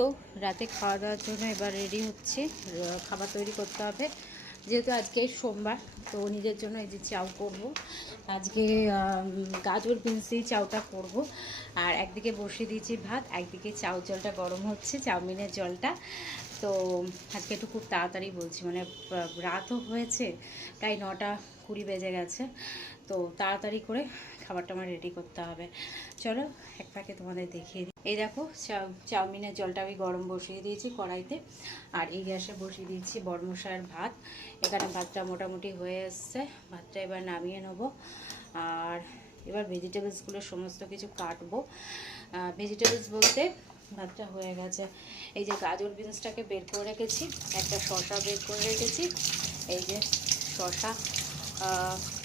তো রাতে খাওয়া দাওয়ার জন্য এবার রেডি হচ্ছে, খাবার তৈরি করতে হবে। যেহেতু আজকে সোমবার, তো নিজের জন্য এই যে চাউ করব। আজকে গাজর বিনস দিয়ে চাউটা করব। আর একদিকে বসিয়ে দিয়েছি ভাত, একদিকে চাউ জলটা গরম হচ্ছে, চাউমিনের জলটা। তো আজকে একটু খুব তাড়াতাড়ি বলছি, মানে রাতও হয়েছে, প্রায় 9:20 বেজে গেছে। তো তাড়াতাড়ি করে খাবারটা আমার রেডি করতে হবে। চলো এক প্যাকে তোমাদের দেখিয়ে দিই। এই দেখো চাউমিনের জলটা আমি গরম বসিয়ে দিয়েছি কড়াইতে, আর এই গ্যাসে বসিয়ে দিয়েছি বড়মশাইয়ের ভাত। এখানে ভাতটা মোটামুটি হয়ে এসছে, ভাতটা এবার নামিয়ে নেবো। আর এবার ভেজিটেবলসগুলো সমস্ত কিছু কাটবো। ভেজিটেবলস বলতে ভাতটা হয়ে গেছে। এই যে গাজর বিনসটাকে বের করে রেখেছি, একটা শসা বের করে রেখেছি, এই যে শসা।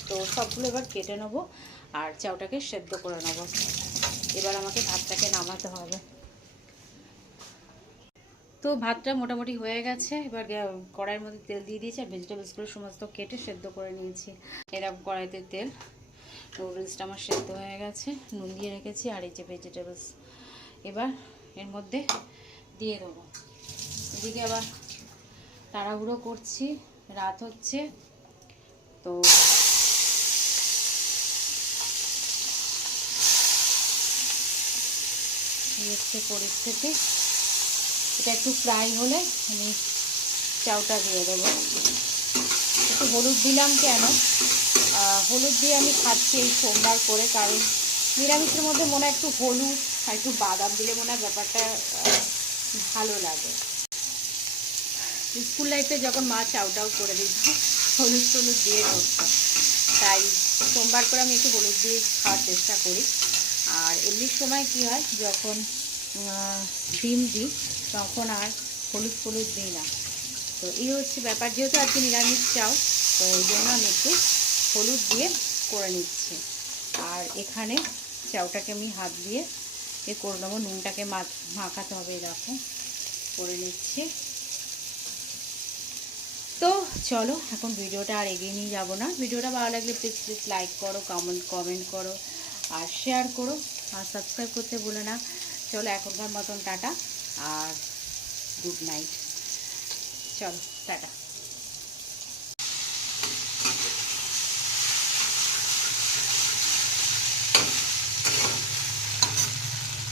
তো সবগুলো এবার কেটে নেবো আর চাউটাকে সেদ্ধ করে নেবো। এবার আমাকে ভাতটাকে নামাতে হবে। তো ভাতটা মোটামুটি হয়ে গেছে, এবার কড়াইয়ের মধ্যে তেল দিয়ে দিয়েছি আর ভেজিটেবলসগুলো সমস্ত কেটে সেদ্ধ করে নিয়েছি। এরকম কড়াইতে তেল, নুডলসটা আমার সেদ্ধ হয়ে গেছে, নুন দিয়ে রেখেছি, আর এই যে ভেজিটেবলস এবার এর মধ্যে দিয়ে দেবো। এদিকে আবার তাড়াহুড়ো করছি, রাত হচ্ছে। তো এই হচ্ছে পরিস্থিতি। এটা একটু ফ্রাই হলে আমি চাউটা দিয়ে দেবো। একটু হলুদ দিলাম কেন, হলুদ দিয়ে আমি খাচ্ছি এই সোমবার করে, কারণ নিরামিষের মধ্যে মনে হয় একটু হলুদ আর একটু বাদাম দিলে মনে হয় ব্যাপারটা ভালো লাগে। স্কুল লাইফে যখন মা চাউটাও করে দিত, হলুদ টলুদ দিয়ে করতাম, তাই সোমবার করে আমি একটু হলুদ দিয়ে খাওয়ার চেষ্টা করি। আর এমনি সময় কি হয়, যখন ডিম দিই তখন আর হলুদ ফলুদ দিই না। তো এই হচ্ছে ব্যাপার, যেহেতু আজকে নিরামিষ চাও, তো এই জন্য আমি একটু হলুদ দিয়ে করে নিচ্ছি। আর এখানে চাউটাকে আমি হাত দিয়ে করে নেবো, নুনটাকে মাখাতে হবে, এরকম করে নিচ্ছি। তো চলো এখন ভিডিওটা আর এগিয়ে নিয়ে যাবো না। ভিডিওটা ভালো লাগলে প্লিজ লাইক করো, কমেন্ট করো, আর শেয়ার করো, আর সাবস্ক্রাইব করতে ভুলো না। চলো এখনকার মতন টাটা আর গুড নাইট। চলো টাটা।